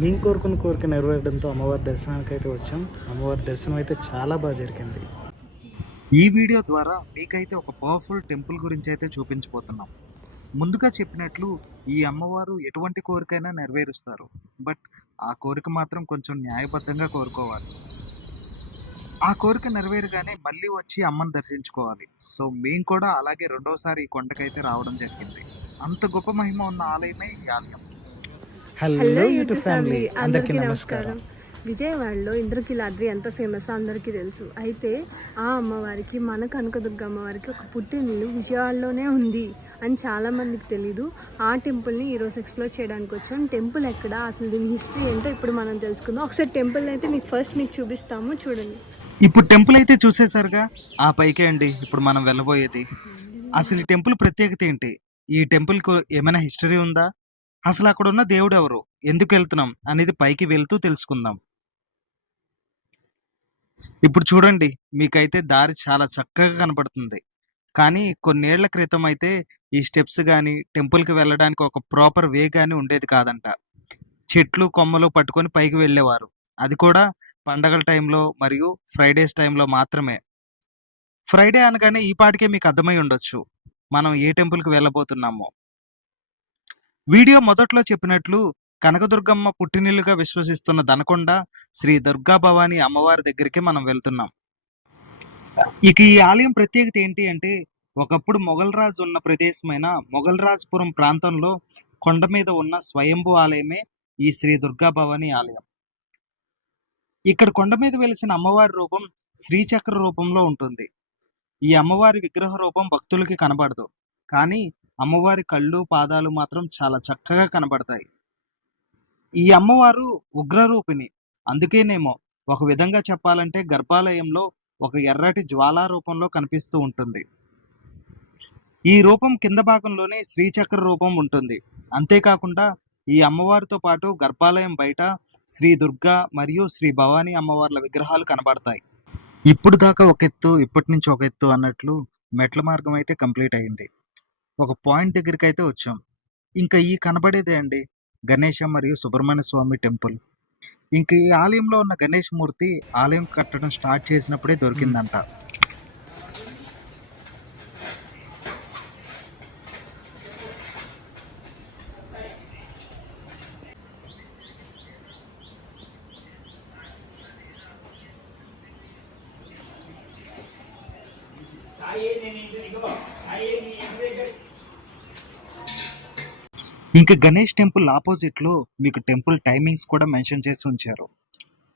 మేము కోరుకున్న కోరిక నెరవేరడంతో అమ్మవారి దర్శనానికి అయితే వచ్చాం. అమ్మవారి దర్శనం అయితే చాలా బాగా జరిగింది. ఈ వీడియో ద్వారా మీకైతే ఒక పవర్ఫుల్ టెంపుల్ గురించి అయితే చూపించబోతున్నాం. ముందుగా చెప్పినట్లు ఈ అమ్మవారు ఎటువంటి కోరికైనా నెరవేరుస్తారు. బట్ ఆ కోరిక మాత్రం కొంచెం న్యాయబద్ధంగా కోరుకోవాలి. ఆ కోరిక నెరవేరగానే మళ్ళీ వచ్చి అమ్మని దర్శించుకోవాలి. సో మేము కూడా అలాగే రెండోసారి ఈ కొండకైతే రావడం జరిగింది. అంత గొప్ప మహిమ ఉన్న ఆలయమే ఈ ఆలయం. హలో యూట్యూబ్ ఫ్యామిలీ అందరికీ నమస్కారం. విజయవాడలో ఇంద్రకీలాద్రి ఎంత ఫేమస్ అందరికీ తెలుసు. అయితే ఆ అమ్మవారికి మన కనకదుర్గ అమ్మవారికి ఒక పుట్టినిల్లు విజయవాడలోనే ఉంది అని చాలా మందికి తెలీదు. ఆ టెంపుల్ని ఈరోజు ఎక్స్ప్లోర్ చేయడానికి వచ్చాం. టెంపుల్ ఎక్కడ? అసలు దీని హిస్టరీ ఏంటో ఇప్పుడు మనం తెలుసుకుందాం. ఒకసారి టెంపుల్ అయితే మీకు ఫస్ట్ మీకు చూపిస్తాము. చూడండి. ఇప్పుడు టెంపుల్ అయితే చూసేశారుగా? ఆ పైకే అండి. ఇప్పుడు మనం వెళ్ళబోయేది. అసలు ఈ టెంపుల్ ప్రత్యేకత ఏంటి? ఈ టెంపుల్కు ఏమైనా హిస్టరీ ఉందా? అసలు అక్కడ ఉన్న దేవుడు ఎవరు ఎందుకు వెళ్తున్నాం అనేది పైకి వెళ్తూ తెలుసుకుందాం. ఇప్పుడు చూడండి మీకైతే దారి చాలా చక్కగా కనపడుతుంది. కానీ కొన్నేళ్ళ క్రితం అయితే ఈ స్టెప్స్ కానీ టెంపుల్కి వెళ్ళడానికి ఒక ప్రాపర్ వే కానీ ఉండేది కాదంట. చెట్లు కొమ్మలు పట్టుకొని పైకి వెళ్ళేవారు. అది కూడా పండగల టైంలో మరియు ఫ్రైడేస్ టైంలో మాత్రమే. ఫ్రైడే అనగానే ఈ పాటికే మీకు అర్థమై ఉండొచ్చు. మనం ఏ టెంపుల్కి వెళ్ళబోతున్నామో. వీడియో మొదట్లో చెప్పినట్లు కనకదుర్గమ్మ పుట్టినిల్లుగా విశ్వసిస్తున్న దనకొండ శ్రీ దుర్గా భవానీ అమ్మవారి దగ్గరికి మనం వెళ్తున్నాం. ఇక ఈ ఆలయం ప్రత్యేకత ఏంటి అంటే ఒకప్పుడు మొఘల్ రాజు ఉన్న ప్రదేశమైన మొఘల్ రాజ్పురం ప్రాంతంలో కొండ మీద ఉన్న స్వయంభూ ఆలయమే ఈ శ్రీ దుర్గా భవానీ ఆలయం. ఇక్కడ కొండ మీద వెలిసిన అమ్మవారి రూపం శ్రీచక్ర రూపంలో ఉంటుంది. ఈ అమ్మవారి విగ్రహ రూపం భక్తులకి కనబడదు. కానీ అమ్మవారి కళ్ళు పాదాలు మాత్రం చాలా చక్కగా కనబడతాయి. ఈ అమ్మవారు ఉగ్రరూపిణి. అందుకేనేమో ఒక విధంగా చెప్పాలంటే గర్భాలయంలో ఒక ఎర్రటి జ్వాలా రూపంలో కనిపిస్తూ ఉంటుంది. ఈ రూపం కింద భాగంలోనే శ్రీచక్ర రూపం ఉంటుంది. అంతేకాకుండా ఈ అమ్మవారితో పాటు గర్భాలయం బయట శ్రీ దుర్గా మరియు శ్రీ భవానీ అమ్మవార్ల విగ్రహాలు కనబడతాయి. ఇప్పుడు దాకా ఒక ఎత్తు ఇప్పటి నుంచి ఒక ఎత్తు అన్నట్లు మెట్ల మార్గం అయితే కంప్లీట్ అయింది. ఒక పాయింట్ దగ్గరికి అయితే వచ్చాం. ఇంకా ఈ కనబడేదే అండి గణేష మరియు సుబ్రహ్మణ్య స్వామి టెంపుల్. ఇంక ఈ ఆలయంలో ఉన్న గణేష్ మూర్తి ఆలయం కట్టడం స్టార్ట్ చేసినప్పుడే దొరికిందంట. ఇంకా గణేష్ టెంపుల్ ఆపోజిట్లో మీకు టెంపుల్ టైమింగ్స్ కూడా మెన్షన్ చేసి ఉంచారు.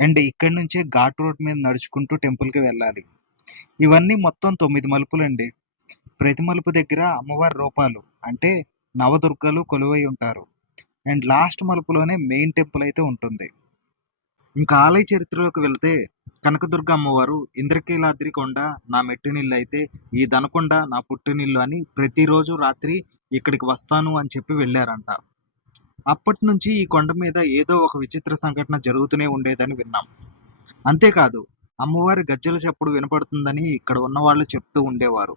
అండ్ ఇక్కడ నుంచే ఘాట్ రోడ్ మీద నడుచుకుంటూ టెంపుల్కి వెళ్ళాలి. ఇవన్నీ మొత్తం తొమ్మిది మలుపులు అండి ప్రతి మలుపు దగ్గర అమ్మవారి రూపాలు అంటే నవదుర్గలు కొలువై ఉంటారు. అండ్ లాస్ట్ మలుపులోనే మెయిన్ టెంపుల్ అయితే ఉంటుంది. ఇంకా ఆలయ చరిత్రలోకి వెళ్తే కనకదుర్గ అమ్మవారు ఇంద్రకీలాద్రి కొండ నా మెట్టినిల్లు అయితే ఈ దనకొండ నా పుట్టినిల్లు అని ప్రతిరోజు రాత్రి ఇక్కడికి వస్తాను అని చెప్పి వెళ్ళారంట. అప్పటి నుంచి ఈ కొండ మీద ఏదో ఒక విచిత్ర సంఘటన జరుగుతూనే ఉండేదని విన్నాం. అంతేకాదు అమ్మవారి గజ్జల చప్పుడు వినపడుతుందని ఇక్కడ ఉన్న వాళ్ళు చెప్తూ ఉండేవారు.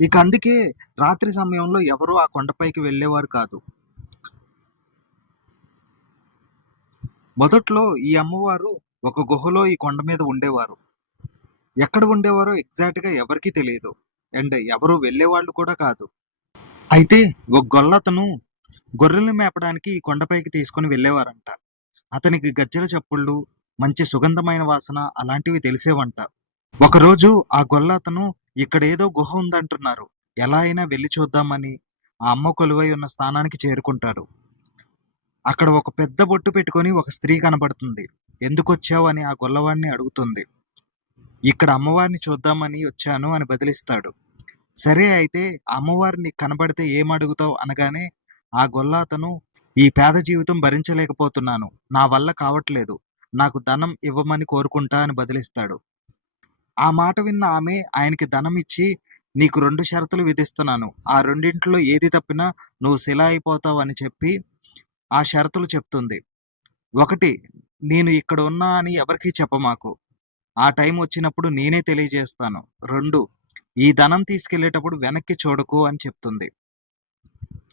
ఇక అందుకే రాత్రి సమయంలో ఎవరు ఆ కొండపైకి వెళ్ళేవారు కాదు. మొదట్లో ఈ అమ్మవారు ఒక గుహలో ఈ కొండ మీద ఉండేవారు. ఎక్కడ ఉండేవారో ఎగ్జాక్ట్గా ఎవరికీ తెలియదు. అండ్ ఎవరు వెళ్ళేవాళ్ళు కూడా కాదు. అయితే ఒక గొల్లతను గొర్రెలు మేపడానికి ఈ కొండపైకి తీసుకొని వెళ్ళేవారంట. అతనికి గజ్జల చప్పుళ్ళు మంచి సుగంధమైన వాసన అలాంటివి తెలిసేవంట. ఒకరోజు ఆ గొల్ల అతను ఇక్కడ ఏదో గుహ ఉందంటున్నారు. ఎలా అయినా వెళ్ళి చూద్దామని ఆ అమ్మ కొలువై ఉన్న స్థానానికి చేరుకుంటారు అక్కడ ఒక పెద్ద బొట్టు పెట్టుకొని ఒక స్త్రీ కనబడుతుంది. ఎందుకు వచ్చావు అని ఆ గొల్లవాడిని అడుగుతుంది. ఇక్కడ అమ్మవారిని చూద్దామని వచ్చాను అని బదిలిస్తాడు. సరే అయితే అమ్మవారిని కనబడితే ఏం అడుగుతావు అనగానే ఆ గొల్ల అతను ఈ పేద జీవితం భరించలేకపోతున్నాను. నా వల్ల కావట్లేదు. నాకు ధనం ఇవ్వమని కోరుకుంటా అని బదిలిస్తాడు. ఆ మాట విన్న ఆమె ఆయనకి ధనం ఇచ్చి నీకు రెండు షరతులు విధిస్తున్నాను. ఆ రెండింటిలో ఏది తప్పినా నువ్వు శిలా అయిపోతావు అని చెప్పి ఆ షరతులు చెప్తుంది. ఒకటి నేను ఇక్కడ ఉన్నా అని ఎవరికీ చెప్పమాకు. ఆ టైం వచ్చినప్పుడు నేనే తెలియజేస్తాను. రెండు ఈ ధనం తీసుకెళ్ళేటప్పుడు వెనక్కి చూడకు అని చెప్తుంది.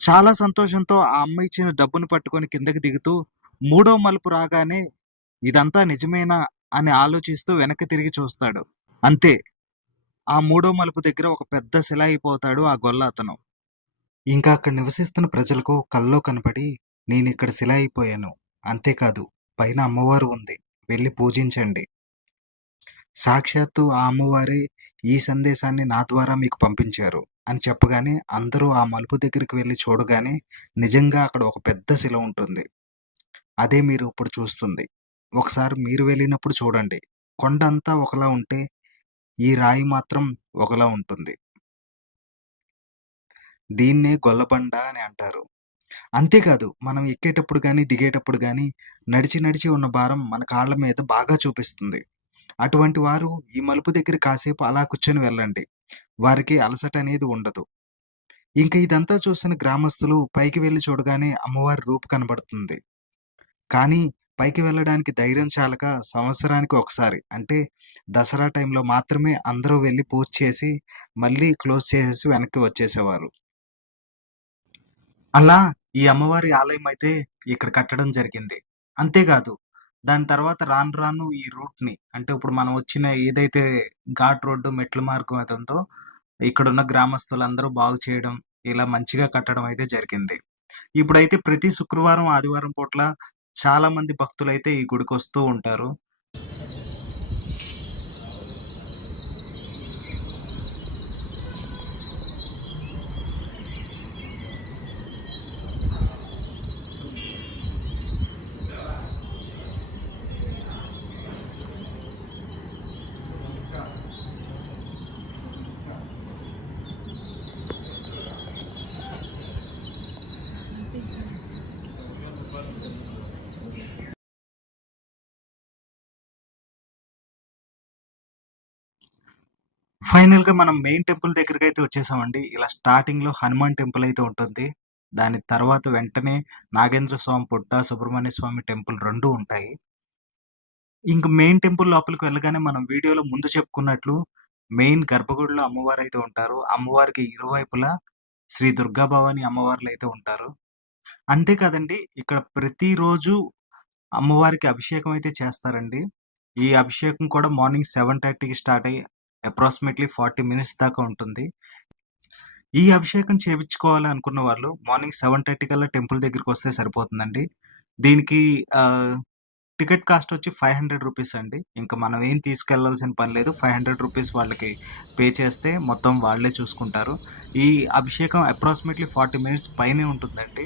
చాలా సంతోషంతో ఆ అమ్మ ఇచ్చిన డబ్బును పట్టుకొని కిందకి దిగుతూ మూడో మలుపు రాగానే ఇదంతా నిజమేనా అని ఆలోచిస్తూ వెనక్కి తిరిగి చూస్తాడు. అంతే ఆ మూడో మలుపు దగ్గర ఒక పెద్ద శిల అయిపోతాడు ఆ గొల్ల అతను. ఇంకా అక్కడ నివసిస్తున్న ప్రజలకు కల్లో కనపడి నేను ఇక్కడ శిల అయిపోయాను అంతేకాదు పైన అమ్మవారు ఉంది వెళ్ళి పూజించండి. సాక్షాత్తు ఆ అమ్మవారే ఈ సందేశాన్ని నా ద్వారా మీకు పంపించారు అని చెప్పగానే అందరూ ఆ మలుపు దగ్గరికి వెళ్ళి చూడగానే నిజంగా అక్కడ ఒక పెద్ద శిల ఉంటుంది. అదే మీరు ఇప్పుడు చూస్తుంది. ఒకసారి మీరు వెళ్ళినప్పుడు చూడండి. కొండ అంతా ఒకలా ఉంటే ఈ రాయి మాత్రం ఒకలా ఉంటుంది. దీన్నే గొల్లబండ అని అంటారు. అంతేకాదు మనం ఎక్కేటప్పుడు కానీ దిగేటప్పుడు కానీ నడిచి నడిచి ఉన్న భారం మన కాళ్ళ మీద బాగా చూపిస్తుంది. అటువంటి వారు ఈ మలుపు దగ్గర కాసేపు అలా కూర్చొని వెళ్ళండి. వారికి అలసట అనేది ఉండదు. ఇంకా ఇదంతా చూసిన గ్రామస్తులు పైకి వెళ్ళి చూడగానే అమ్మవారి రూపు కనబడుతుంది. కానీ పైకి వెళ్ళడానికి ధైర్యం చాలక సంవత్సరానికి ఒకసారి అంటే దసరా టైంలో మాత్రమే అందరూ వెళ్ళి పూజ చేసి మళ్ళీ క్లోజ్ చేసేసి వెనక్కి వచ్చేసేవారు. అలా ఈ అమ్మవారి ఆలయం అయితే ఇక్కడ కట్టడం జరిగింది. అంతేకాదు దాని తర్వాత రాను రాను ఈ రూట్ని అంటే ఇప్పుడు మనం వచ్చిన ఏదైతే ఘాట్ రోడ్డు మెట్ల మార్గం అయితే ఉందో ఇక్కడున్న గ్రామస్తులందరూ బాగు చేయడం ఇలా మంచిగా కట్టడం అయితే జరిగింది. ఇప్పుడైతే ప్రతి శుక్రవారం ఆదివారం పూట్ల చాలా మంది భక్తులు అయితే ఈ గుడికి వస్తూ ఉంటారు. ఫైనల్గా మనం మెయిన్ టెంపుల్ దగ్గరికి అయితే వచ్చేసామండి. ఇలా స్టార్టింగ్లో హనుమాన్ టెంపుల్ అయితే ఉంటుంది. దాని తర్వాత వెంటనే నాగేంద్ర స్వామి పుట్ట సుబ్రహ్మణ్య స్వామి టెంపుల్ రెండు ఉంటాయి. ఇంక మెయిన్ టెంపుల్ లోపలికి వెళ్ళగానే మనం వీడియోలో ముందు చెప్పుకున్నట్లు మెయిన్ గర్భగుడిలో అమ్మవారు అయితే ఉంటారు. అమ్మవారికి ఇరువైపులా శ్రీ దుర్గా భవాని అమ్మవార్లు అయితే ఉంటారు. అంతేకాదండి ఇక్కడ ప్రతిరోజు అమ్మవారికి అభిషేకం అయితే చేస్తారండి. ఈ అభిషేకం కూడా మార్నింగ్ సెవెన్ థర్టీకి స్టార్ట్ అయ్యి అప్రాక్సిమేట్లీ ఫార్టీ మినిట్స్ దాకా ఉంటుంది. ఈ అభిషేకం చేయించుకోవాలి అనుకున్న వాళ్ళు మార్నింగ్ సెవెన్ థర్టీ కల్లా టెంపుల్ దగ్గరికి వస్తే సరిపోతుందండి. దీనికి టికెట్ కాస్ట్ వచ్చి ఫైవ్ హండ్రెడ్ రూపీస్ అండి. ఇంకా మనం ఏం తీసుకెళ్ళాల్సిన పని లేదు. ఫైవ్ హండ్రెడ్ రూపీస్ వాళ్ళకి పే చేస్తే మొత్తం వాళ్ళే చూసుకుంటారు. ఈ అభిషేకం అప్రాక్సిమేట్లీ ఫార్టీ మినిట్స్ పైనే ఉంటుందండి.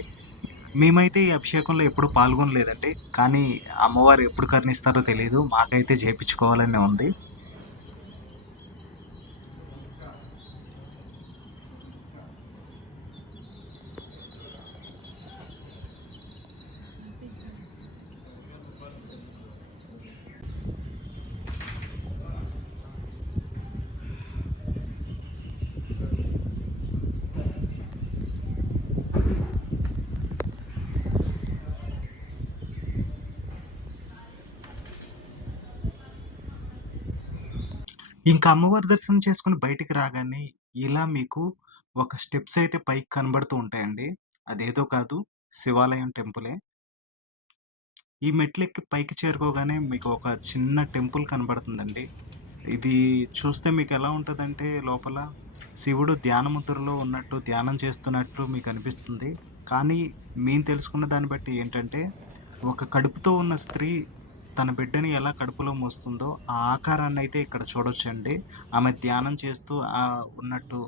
మేమైతే ఈ అభిషేకంలో ఎప్పుడు పాల్గొనలేదండి. కానీ అమ్మవారు ఎప్పుడు కరుణిస్తారో తెలియదు మాకైతే చేయించుకోవాలని ఉంది. ఇంకా అమ్మవారి దర్శనం చేసుకుని బయటికి రాగానే ఇలా మీకు ఒక స్టెప్స్ అయితే పైకి కనబడుతూ ఉంటాయండి. అదేదో కాదు శివాలయం టెంపులే. ఈ మెట్లెక్కి పైకి చేరుకోగానే మీకు ఒక చిన్న టెంపుల్ కనబడుతుందండి. ఇది చూస్తే మీకు ఎలా ఉంటుందంటే లోపల శివుడు ధ్యానముద్రలో ఉన్నట్టు ధ్యానం చేస్తున్నట్టు మీకు అనిపిస్తుంది. కానీ మేము తెలుసుకున్న దాన్ని బట్టి ఏంటంటే ఒక కడుపుతో ఉన్న స్త్రీ తన బిడ్డని ఎలా కడుపులో మోస్తుందో ఆ ఆకారాన్ని అయితే ఇక్కడ చూడొచ్చండి. ఆమె ధ్యానం చేస్తూ ఆ ఉన్నట్టు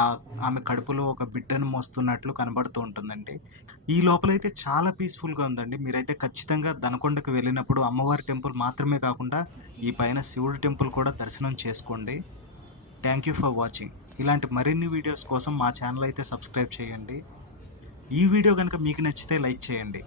ఆ ఆమె కడుపులో ఒక బిడ్డను మోస్తున్నట్లు కనబడుతూ ఉంటుందండి. ఈ లోపలైతే చాలా పీస్ఫుల్గా ఉందండి. మీరైతే ఖచ్చితంగా దనకొండకు వెళ్ళినప్పుడు అమ్మవారి టెంపుల్ మాత్రమే కాకుండా ఈ పైన శివుడి టెంపుల్ కూడా దర్శనం చేసుకోండి. Thank you for watching. ఇలాంటి మరిన్ని వీడియోస్ కోసం మా ఛానల్ అయితే సబ్స్క్రైబ్ చేయండి. ఈ వీడియో కనుక మీకు నచ్చితే లైక్ చేయండి.